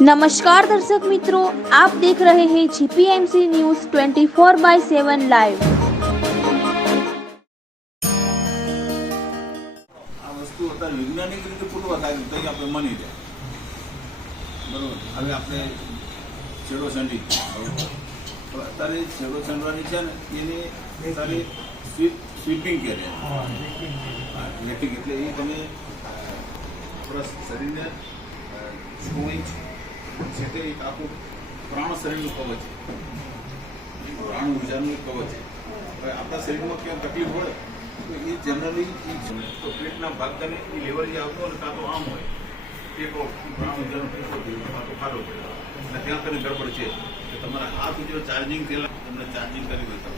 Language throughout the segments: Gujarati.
नमस्कार दर्शक मित्रों, आप देख रहे हैं जीपीएमसी न्यूज 24/7 लाइव। આ વસ્તુ અત્યારે વૈજ્ઞાનિક રીતે પૂરવા થાય તો આપણે માની જાય બરોબર. હવે આપણે છેડો સંડી અત્યારે છેડો સંડવાની છે ને એને સારી સ્વીપિંગ કરે લેટિંગ એટલે એ તમે થોડા શરીરને છોડી છે તે એક આખું પ્રાણ શરીરનું કવચ છે, પ્રાણ ઉર્જાનું એક કવચ છે. હવે આપણા શરીરમાં ક્યાં તકલીફ હોય તો એ જનરલી તો પેટના ભાગને એ લેવલ જે આવતો હોય કાં તો આમ હોય તે પ્રાણ ઉર્જાનો કાં તો ખાડો પડે અને ત્યાં કરીને ગડબડ છે કે તમારા હાથ જો ચાર્જિંગ થયેલા તમને ચાર્જિંગ કરી દેતા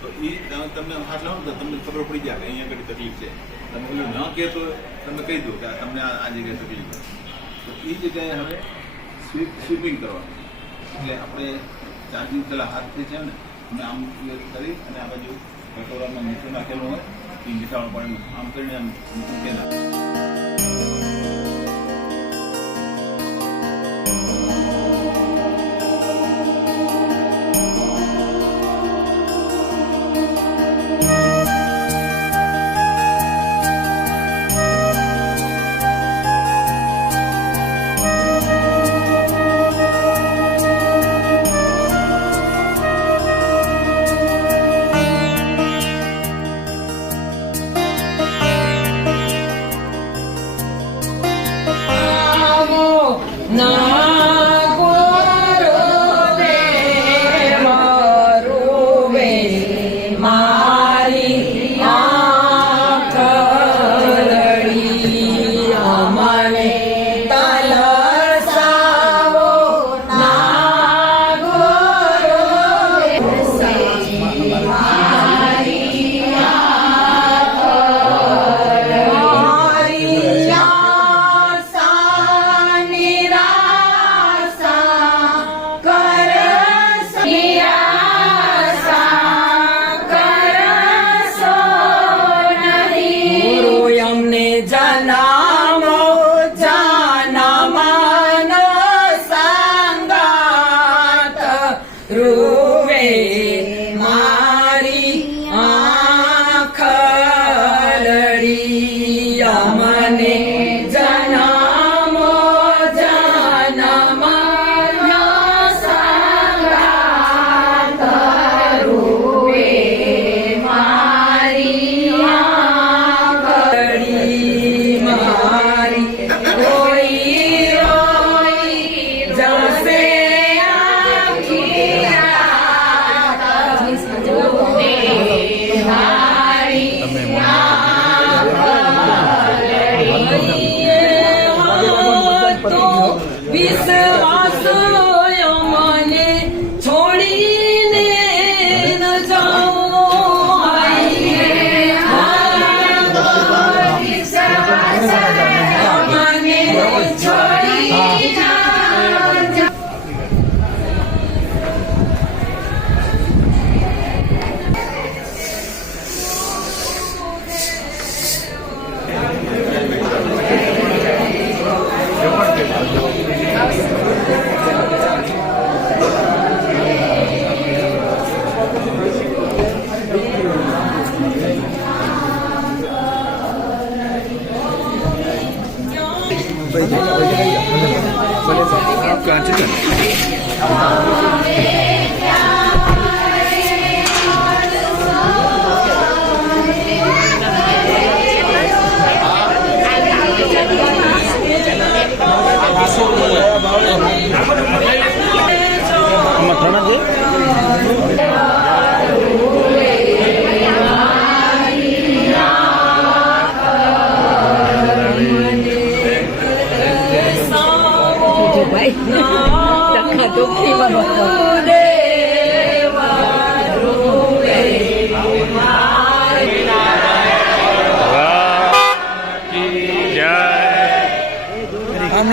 તો એ તમને હાથ લાવો તો તમને ખબર પડી જાય કે અહીંયા આગળ તકલીફ છે. તમે ઓલું ન કહે તો તમે કહી દો કે તમને આ જગ્યાએ તકલીફ છે. તો એ જગ્યાએ હવે સ્વીપિંગ કરવાનું એટલે આપણે ચાર્જિંગ પેલા હાથથી છે ને અમે આમ કરી અને આ બાજુ કટોરામાં મીઠું નાખેલું હોય એ મીઠાવાળું પાણી આમ કરીને આમ મૂકી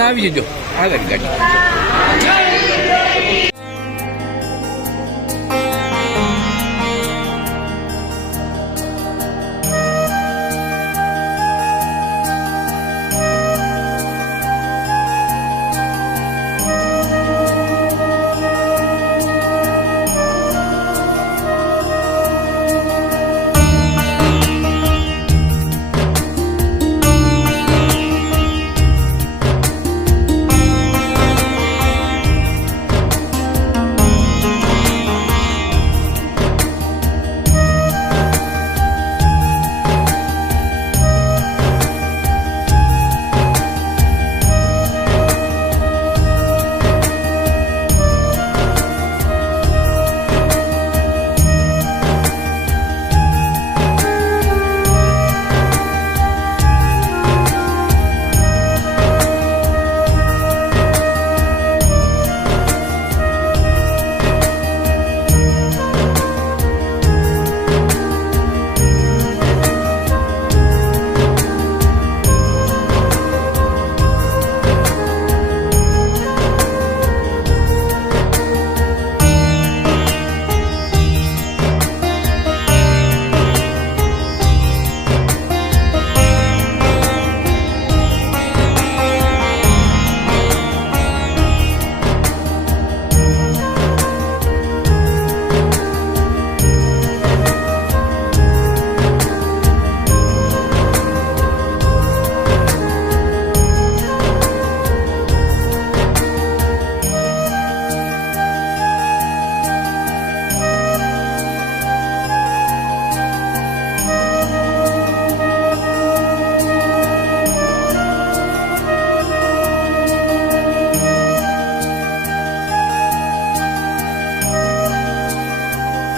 આવી જજો આગળ ગાડી.